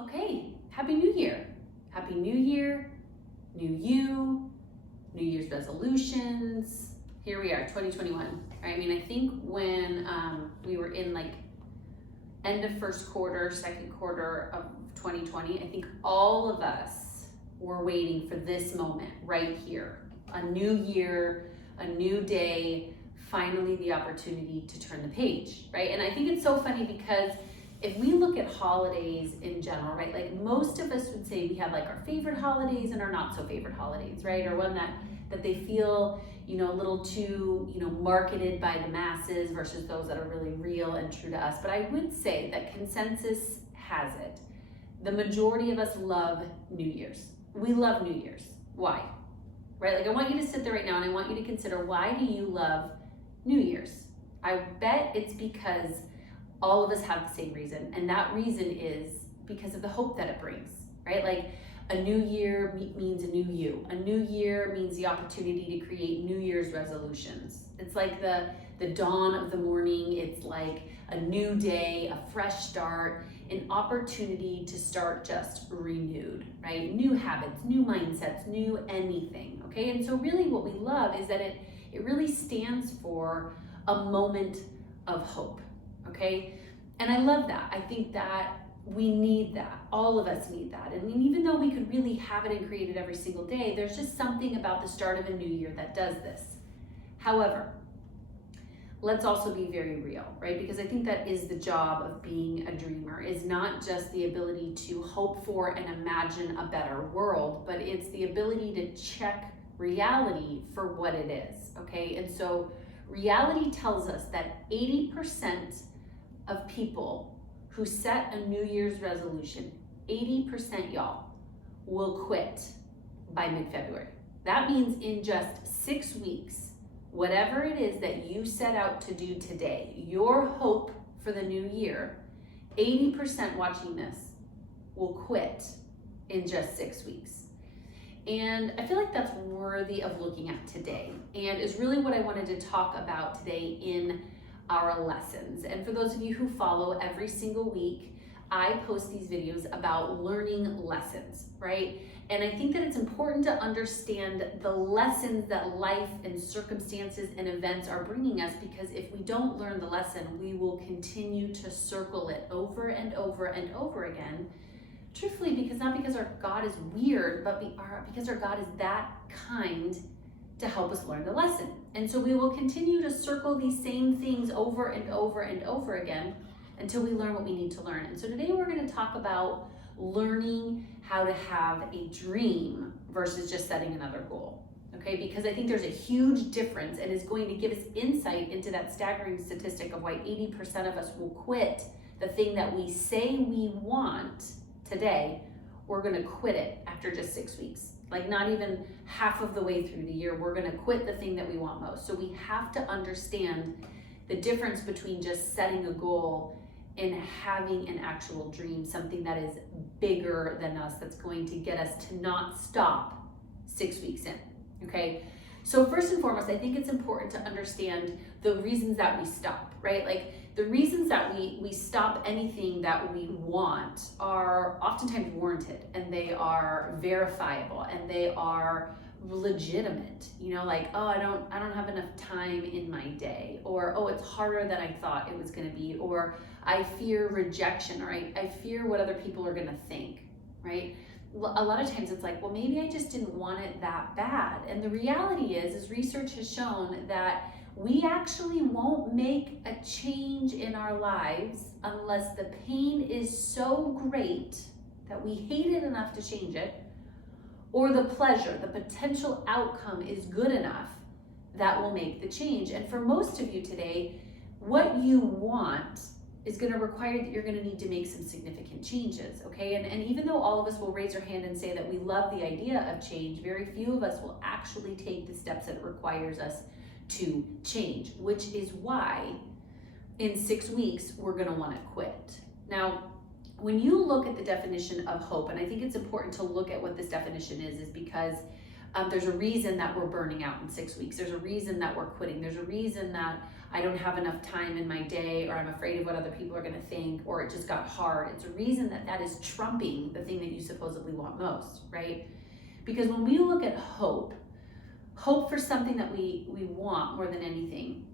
Okay, Happy New Year. Happy New Year, new you, New Year's resolutions. Here we are, 2021. I mean, I think when we were in like end of first quarter, second quarter of 2020, I think all of us were waiting for this moment right here. A new year, a new day, finally the opportunity to turn the page, right? And I think it's so funny because if we look at holidays in general, right, like most of us would say we have like our favorite holidays and our not so favorite holidays, right? Or one that they feel, a little too, marketed by the masses versus those that are really real and true to us. But I would say that consensus has it. The majority of us love New Year's. We love New Year's. Why? Right? Like I want you to sit there right now and I want you to consider, why do you love New Year's? I bet it's because all of us have the same reason, and that reason is because of the hope that it brings, right? Like a new year means a new you. A new year means the opportunity to create New Year's resolutions. It's like the dawn of the morning. It's like a new day, a fresh start, an opportunity to start just renewed, right? New habits, new mindsets, new anything, okay? And so really what we love is that it really stands for a moment of hope. Okay, and I love that. I think that we need that. All of us need that. And even though we could really have it and create it every single day, there's just something about the start of a new year that does this. However, let's also be very real, right? Because I think that is the job of being a dreamer, is not just the ability to hope for and imagine a better world, but it's the ability to check reality for what it is, okay? And so reality tells us that 80% of people who set a New Year's resolution, 80% y'all, will quit by mid-February. That means in just 6 weeks, whatever it is that you set out to do today, your hope for the new year, 80% watching this will quit in just 6 weeks. And I feel like that's worthy of looking at today, and is really what I wanted to talk about today in our lessons. And for those of you who follow, every single week, I post these videos about learning lessons, right? And I think that it's important to understand the lessons that life and circumstances and events are bringing us, because if we don't learn the lesson, we will continue to circle it over and over and over again. Truthfully, not because our God is weird, but because our God is that kind to help us learn the lesson. And so we will continue to circle these same things over and over and over again until we learn what we need to learn. And so today we're going to talk about learning how to have a dream versus just setting another goal. Okay, because I think there's a huge difference, and is going to give us insight into that staggering statistic of why 80% of us will quit the thing that we say we want today. We're going to quit it after just 6 weeks. Like not even half of the way through the year, we're going to quit the thing that we want most. So we have to understand the difference between just setting a goal and having an actual dream, something that is bigger than us, that's going to get us to not stop 6 weeks in. Okay, so first and foremost, I think it's important to understand the reasons that we stop, right? Like the reasons that we stop anything that we want are oftentimes warranted, and they are verifiable, and they are legitimate. Like, oh, I don't have enough time in my day, or oh, it's harder than I thought it was going to be, or I fear rejection, or I fear what other people are going to think, right? A lot of times it's like, well, maybe I just didn't want it that bad. And the reality is research has shown that we actually won't make a change in our lives unless the pain is so great that we hate it enough to change it, or the pleasure, the potential outcome is good enough that will make the change. And for most of you today, what you want is going to require that you're going to need to make some significant changes, okay? And even though all of us will raise our hand and say that we love the idea of change, very few of us will actually take the steps that it requires us to change, which is why in 6 weeks, we're going to want to quit. Now, when you look at the definition of hope, and I think it's important to look at what this definition is because there's a reason that we're burning out in 6 weeks. There's a reason that we're quitting. There's a reason that I don't have enough time in my day, or I'm afraid of what other people are going to think, or it just got hard. It's a reason that that is trumping the thing that you supposedly want most, right? Because when we look at hope for something that we want more than anything,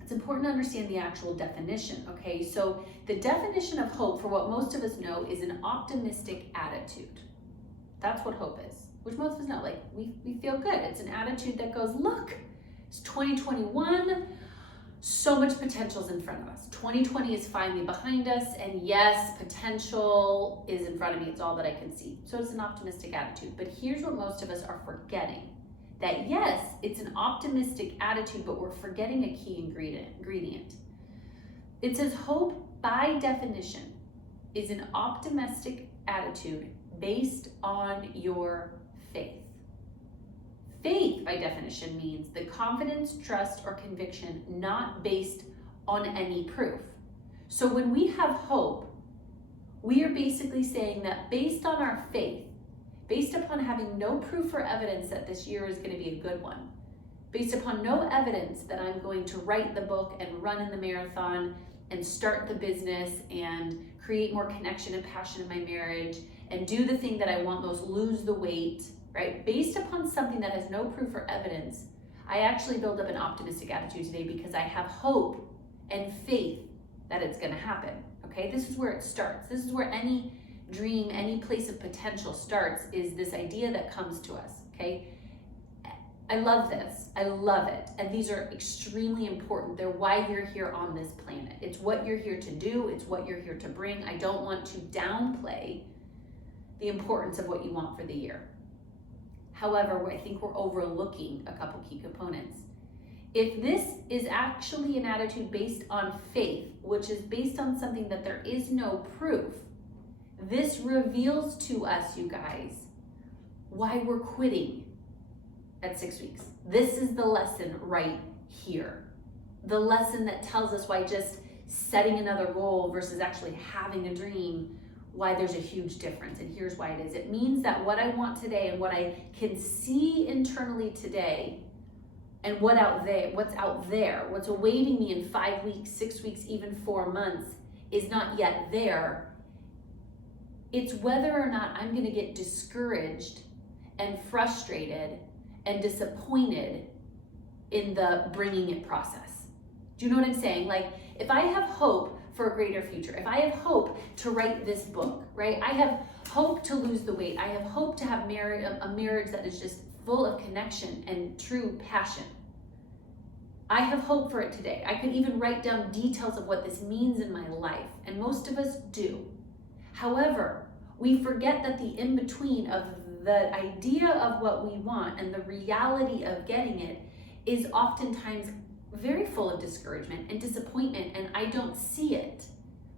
it's important to understand the actual definition, okay? So the definition of hope, for what most of us know, is an optimistic attitude. That's what hope is, which most of us know. Like, we feel good. It's an attitude that goes, look, it's 2021, so much potential is in front of us. 2020 is finally behind us, and yes, potential is in front of me. It's all that I can see. So it's an optimistic attitude. But here's what most of us are forgetting. That yes, it's an optimistic attitude, but we're forgetting a key ingredient. It says hope, by definition, is an optimistic attitude based on your faith. Faith, by definition, means the confidence, trust, or conviction not based on any proof. So when we have hope, we are basically saying that based on our faith, based upon having no proof or evidence that this year is going to be a good one, based upon no evidence that I'm going to write the book and run in the marathon and start the business and create more connection and passion in my marriage and do the thing that I want most, lose the weight, right? Based upon something that has no proof or evidence, I actually build up an optimistic attitude today because I have hope and faith that it's going to happen, okay? This is where it starts. This is where any dream, any place of potential starts, is this idea that comes to us, okay? I love this. I love it. And these are extremely important. They're why you're here on this planet. It's what you're here to do. It's what you're here to bring. I don't want to downplay the importance of what you want for the year. However, I think we're overlooking a couple key components. If this is actually an attitude based on faith, which is based on something that there is no proof, this reveals to us, you guys, why we're quitting at 6 weeks. This is the lesson right here. The lesson that tells us why just setting another goal versus actually having a dream, why there's a huge difference. And here's why it is. It means that what I want today and what I can see internally today and what's out there, what's awaiting me in 5 weeks, 6 weeks, even 4 months is not yet there. It's whether or not I'm going to get discouraged and frustrated and disappointed in the bringing it process. Do you know what I'm saying? Like, if I have hope for a greater future, if I have hope to write this book, right? I have hope to lose the weight. I have hope to have a marriage that is just full of connection and true passion. I have hope for it today. I could even write down details of what this means in my life, and most of us do. However, we forget that the in-between of the idea of what we want and the reality of getting it is oftentimes very full of discouragement and disappointment, and I don't see it.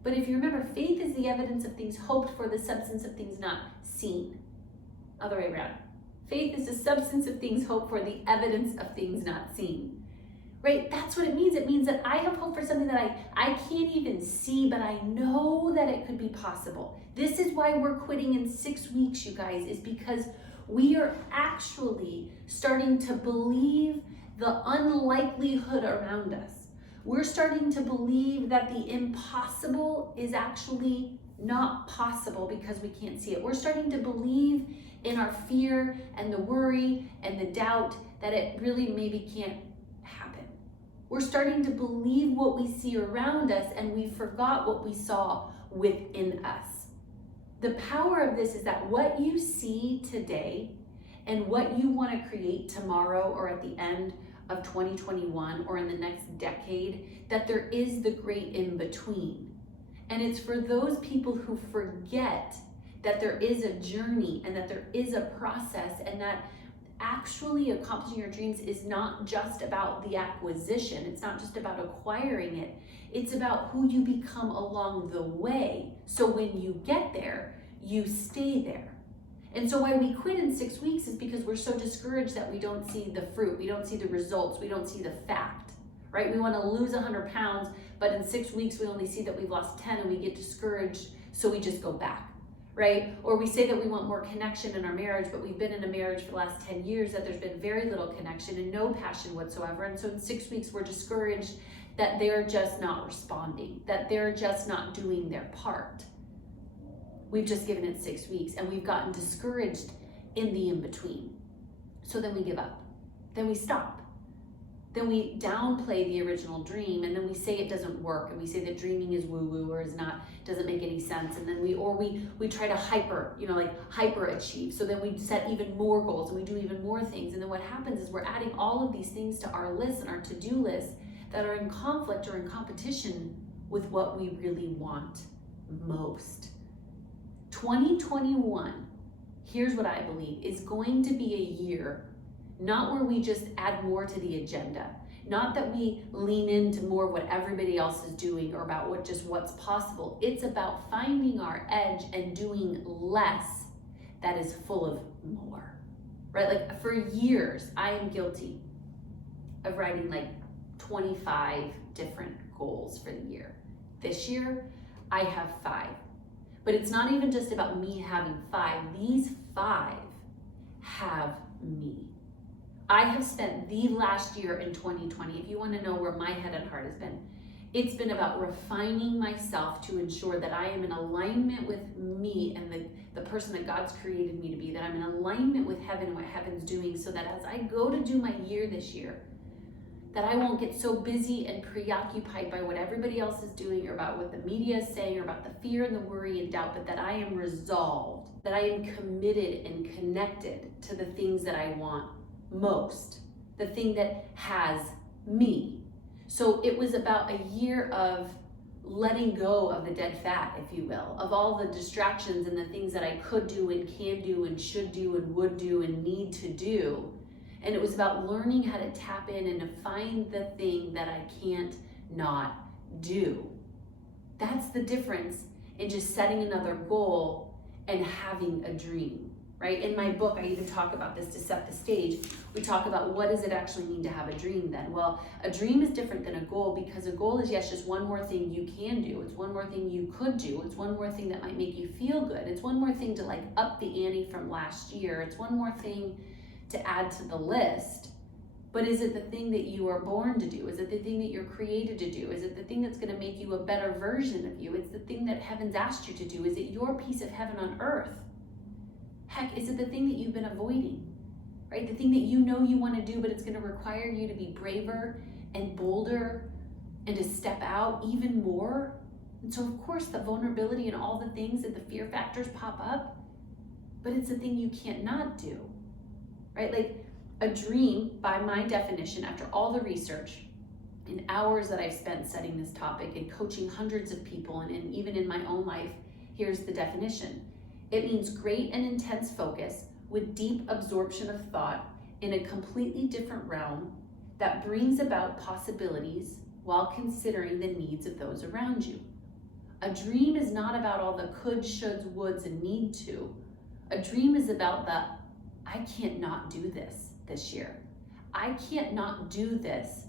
But if you remember, faith is the evidence of things hoped for, the substance of things not seen. Other way around. Faith is the substance of things hoped for, the evidence of things not seen. Right? That's what it means. It means that I have hope for something that I can't even see, but I know that it could be possible. This is why we're quitting in 6 weeks, you guys, is because we are actually starting to believe the unlikelihood around us. We're starting to believe that the impossible is actually not possible because we can't see it. We're starting to believe in our fear and the worry and the doubt that it really maybe can't happen. We're starting to believe what we see around us, and we forgot what we saw within us. The power of this is that what you see today and what you want to create tomorrow or at the end of 2021 or in the next decade, that there is the great in between. And it's for those people who forget that there is a journey and that there is a process, and that actually accomplishing your dreams is not just about the acquisition. It's not just about acquiring it. It's about who you become along the way. So when you get there, you stay there. And so why we quit in 6 weeks is because we're so discouraged that we don't see the fruit. We don't see the results. We don't see the fact, right? We want to lose 100 pounds, but in 6 weeks, we only see that we've lost 10 and we get discouraged. So we just go back. Right? Or we say that we want more connection in our marriage, but we've been in a marriage for the last 10 years that there's been very little connection and no passion whatsoever. And so in 6 weeks, we're discouraged that they're just not responding, that they're just not doing their part. We've just given it 6 weeks and we've gotten discouraged in the in-between. So then we give up, then we stop. Then we downplay the original dream, and then we say it doesn't work, and we say that dreaming is woo-woo or is not, doesn't make any sense, and then we try to hyper achieve. So then we set even more goals and we do even more things, and then what happens is we're adding all of these things to our list and our to-do list that are in conflict or in competition with what we really want most. 2021, here's what I believe, is going to be a year not where we just add more to the agenda, not that we lean into more of what everybody else is doing or about what's possible. It's about finding our edge and doing less that is full of more, right? Like for years, I am guilty of writing like 25 different goals for the year. This year, I have 5. But it's not even just about me having 5. These 5 have me. I have spent the last year in 2020, if you want to know where my head and heart has been, it's been about refining myself to ensure that I am in alignment with me and the person that God's created me to be, that I'm in alignment with heaven and what heaven's doing, so that as I go to do my year this year, that I won't get so busy and preoccupied by what everybody else is doing or about what the media is saying or about the fear and the worry and doubt, but that I am resolved, that I am committed and connected to the things that I want most, the thing that has me. So it was about a year of letting go of the dead fat, if you will, of all the distractions and the things that I could do and can do and should do and would do and need to do. And it was about learning how to tap in and to find the thing that I can't not do. That's the difference in just setting another goal and having a dream. Right? In my book, I even talk about this to set the stage. We talk about what does it actually mean to have a dream then? Well, a dream is different than a goal, because a goal is, yes, just one more thing you can do. It's one more thing you could do. It's one more thing that might make you feel good. It's one more thing to like up the ante from last year. It's one more thing to add to the list. But is it the thing that you are born to do? Is it the thing that you're created to do? Is it the thing that's going to make you a better version of you? It's the thing that heaven's asked you to do. Is it your piece of heaven on earth? Heck, is it the thing that you've been avoiding, right? The thing that you know you want to do, but it's going to require you to be braver and bolder and to step out even more. And so, of course, the vulnerability and all the things and the fear factors pop up, but it's the thing you can't not do, right? Like a dream, by my definition, after all the research and hours that I've spent studying this topic and coaching hundreds of people and even in my own life, here's the definition. It means great and intense focus with deep absorption of thought in a completely different realm that brings about possibilities while considering the needs of those around you. A dream is not about all the could, shoulds, woulds, and need to. A dream is about the, I can't not do this year. I can't not do this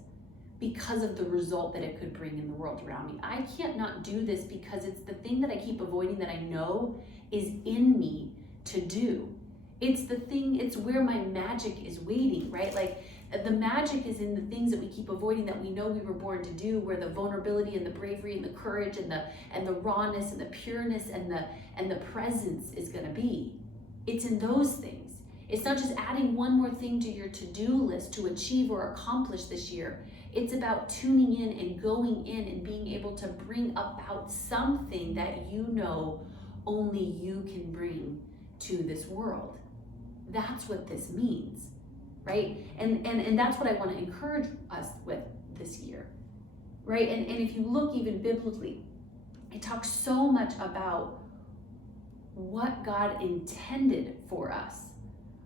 because of the result that it could bring in the world around me. I can't not do this because it's the thing that I keep avoiding that I know is in me to do. It's the thing, it's where my magic is waiting, right? Like the magic is in the things that we keep avoiding that we know we were born to do, where the vulnerability and the bravery and the courage and the rawness and the pureness and the presence is gonna be. It's in those things. It's not just adding one more thing to your to-do list to achieve or accomplish this year. It's about tuning in and going in and being able to bring about something that you know only you can bring to this world. That's what this means, right? And that's what I want to encourage us with this year, right? And if you look even biblically, it talks so much about what God intended for us,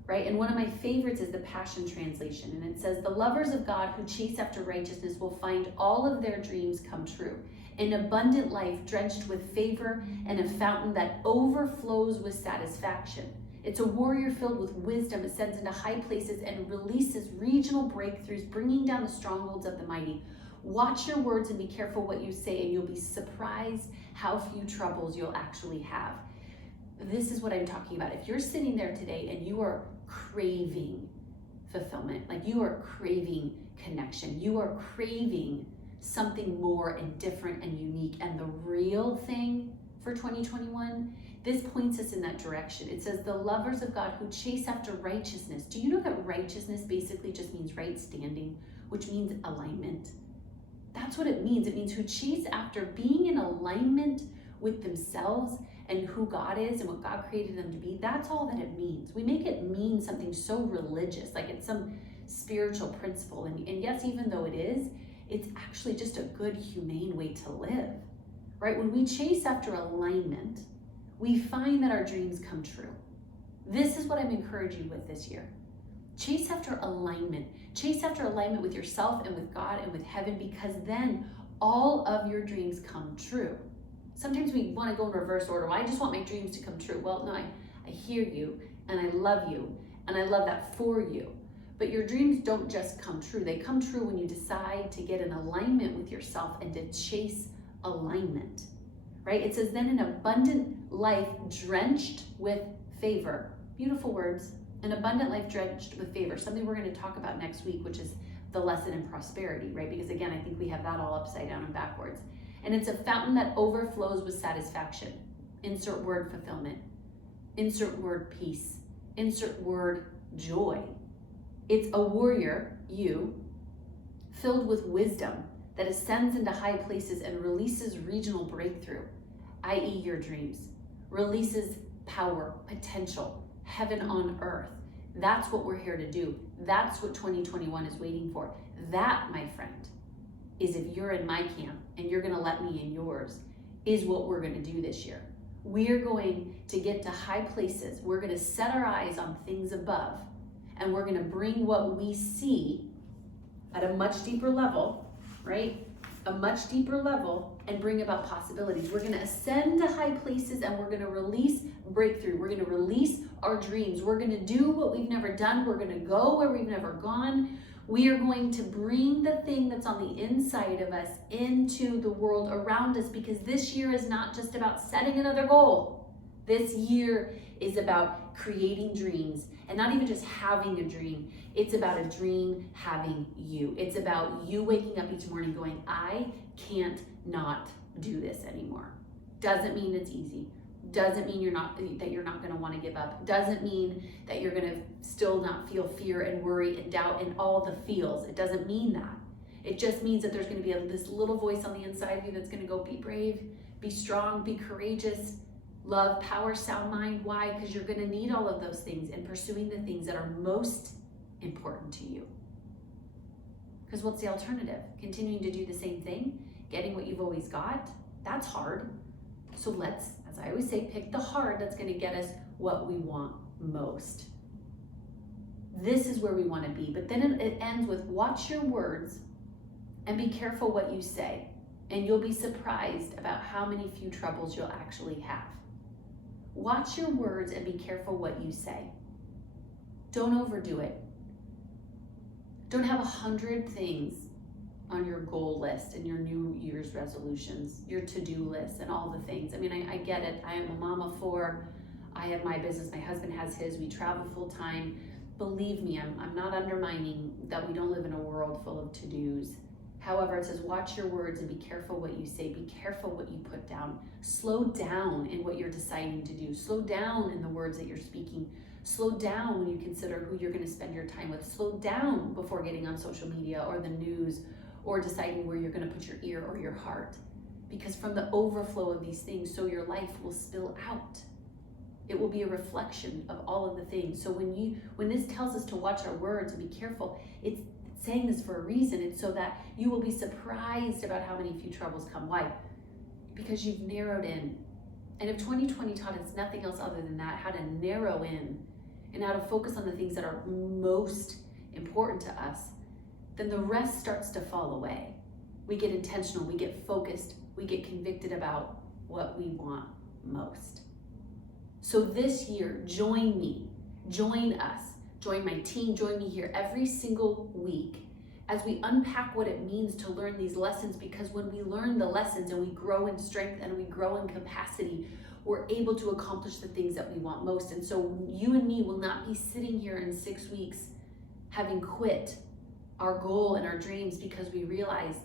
right? And one of my favorites is the Passion Translation, and it says, "The lovers of God who chase after righteousness will find all of their dreams come true. An abundant life drenched with favor and a fountain that overflows with satisfaction. It's a warrior filled with wisdom. It ascends into high places and releases regional breakthroughs, bringing down the strongholds of the mighty. Watch your words and be careful what you say, and you'll be surprised how few troubles you'll actually have." This is what I'm talking about. If you're sitting there today and you are craving fulfillment, like you are craving connection, you are craving something more and different and unique. And the real thing for 2021, this points us in that direction. It says, the lovers of God who chase after righteousness. Do you know that righteousness basically just means right standing, which means alignment? That's what it means. It means who chase after being in alignment with themselves and who God is and what God created them to be. That's all that it means. We make it mean something so religious, like it's some spiritual principle. And yes, even though it is, it's actually just a good, humane way to live, right? When we chase after alignment, we find that our dreams come true. This is what I'm encouraging you with this year. Chase after alignment. Chase after alignment with yourself and with God and with heaven, because then all of your dreams come true. Sometimes we want to go in reverse order. Well, I just want my dreams to come true. Well, no, I hear you and I love you and I love that for you. But your dreams don't just come true. They come true when you decide to get in alignment with yourself and to chase alignment, right? It says, then an abundant life drenched with favor. Beautiful words. An abundant life drenched with favor. Something we're going to talk about next week, which is the lesson in prosperity, right? Because again, I think we have that all upside down and backwards. And it's a fountain that overflows with satisfaction. Insert word fulfillment. Insert word peace. Insert word joy. It's a warrior, you, filled with wisdom that ascends into high places and releases regional breakthrough, i.e. your dreams. Releases power, potential, heaven on earth. That's what we're here to do. That's what 2021 is waiting for. That, my friend, is if you're in my camp and you're going to let me in yours, is what we're going to do this year. We're going to get to high places. We're going to set our eyes on things above, and we're going to bring what we see at a much deeper level, right? A much deeper level, and bring about possibilities. We're going to ascend to high places, and we're going to release breakthrough. We're going to release our dreams. We're going to do what we've never done. We're going to go where we've never gone. We are going to bring the thing that's on the inside of us into the world around us, because this year is not just about setting another goal. This year is about creating dreams, and not even just having a dream. It's about a dream having you. It's about you waking up each morning going, I can't not do this anymore. Doesn't mean it's easy. Doesn't mean you're not going to want to give up. Doesn't mean that you're going to still not feel fear and worry and doubt and all the feels. It doesn't mean that. It just means that there's going to be this little voice on the inside of you that's going to go, be brave, be strong, be courageous, love, power, sound mind. Why? Because you're going to need all of those things in pursuing the things that are most important to you. Because what's the alternative? Continuing to do the same thing, getting what you've always got? That's hard. So let's, as I always say, pick the hard that's going to get us what we want most. This is where we want to be. But then it ends with, watch your words and be careful what you say, and you'll be surprised about how many few troubles you'll actually have. Watch your words and be careful what you say. Don't overdo it. Don't have 100 things on your goal list and your New Year's resolutions, your to-do list and all the things. I mean, I get it. I am a mom of 4. I have my business. My husband has his. We travel full time. Believe me, I'm not undermining that we don't live in a world full of to-dos. However, it says, watch your words and be careful what you say. Be careful what you put down. Slow down in what you're deciding to do. Slow down in the words that you're speaking. Slow down when you consider who you're going to spend your time with. Slow down before getting on social media or the news, or deciding where you're going to put your ear or your heart. Because from the overflow of these things, so your life will spill out. It will be a reflection of all of the things. So when this tells us to watch our words and be careful, it's saying this for a reason. It's so that you will be surprised about how many few troubles come. Why? Because you've narrowed in. And if 2020 taught us nothing else other than that, how to narrow in and how to focus on the things that are most important to us, then the rest starts to fall away. We get intentional, we get focused, we get convicted about what we want most. So this year, join me, join us, join my team, join me here every single week as we unpack what it means to learn these lessons, because when we learn the lessons and we grow in strength and we grow in capacity, we're able to accomplish the things that we want most. And so you and me will not be sitting here in 6 weeks having quit our goal and our dreams because we realized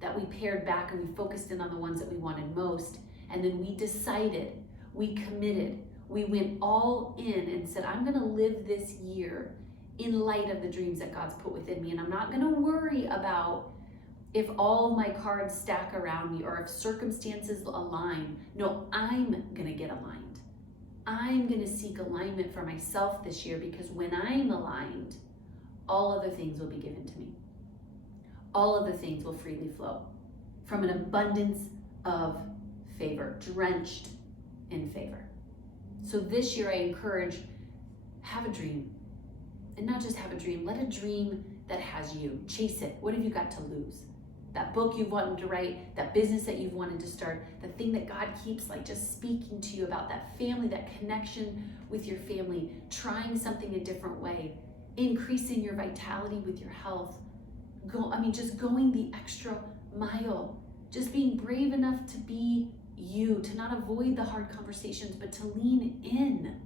that we pared back and we focused in on the ones that we wanted most. And then we decided, we committed, we went all in and said, I'm gonna live this year in light of the dreams that God's put within me. And I'm not gonna worry about if all of my cards stack around me or if circumstances align. No, I'm gonna get aligned. I'm gonna seek alignment for myself this year, because when I'm aligned, all other things will be given to me. All other things will freely flow from an abundance of favor, drenched in favor. So this year I encourage, have a dream. And not just have a dream, let a dream that has you. Chase it. What have you got to lose? That book you've wanted to write, that business that you've wanted to start, the thing that God keeps like just speaking to you about, that family, that connection with your family, trying something a different way, increasing your vitality with your health. Just going the extra mile, just being brave enough to be you, to not avoid the hard conversations, but to lean in.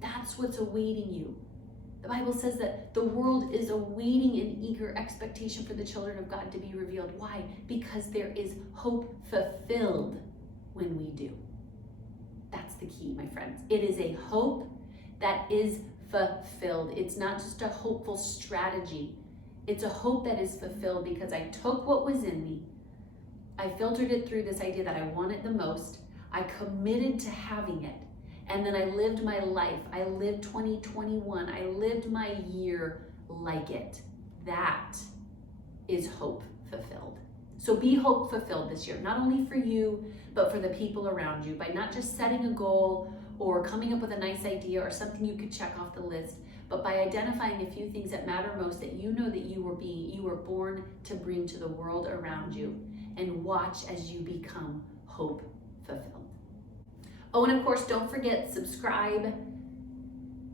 That's what's awaiting you. The Bible says that the world is awaiting in eager expectation for the children of God to be revealed. Why? Because there is hope fulfilled when we do. That's the key, my friends. It is a hope that is fulfilled. It's not just a hopeful strategy. It's a hope that is fulfilled because I took what was in me, I filtered it through this idea that I want it the most, I committed to having it, and then I lived my life. I lived 2021. I lived my year like it. That is hope fulfilled. So be hope fulfilled this year, not only for you, but for the people around you, by not just setting a goal or coming up with a nice idea or something you could check off the list, but by identifying a few things that matter most, that you know that you were born to bring to the world around you, and watch as you become hope fulfilled. Oh, and of course, don't forget, subscribe,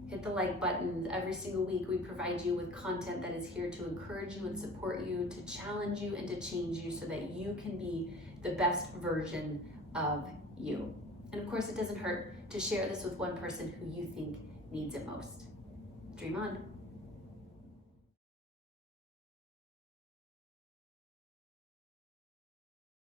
hit the like button. Every single week we provide you with content that is here to encourage you and support you, to challenge you and to change you so that you can be the best version of you. And of course, it doesn't hurt to share this with one person who you think needs it most. Dream on.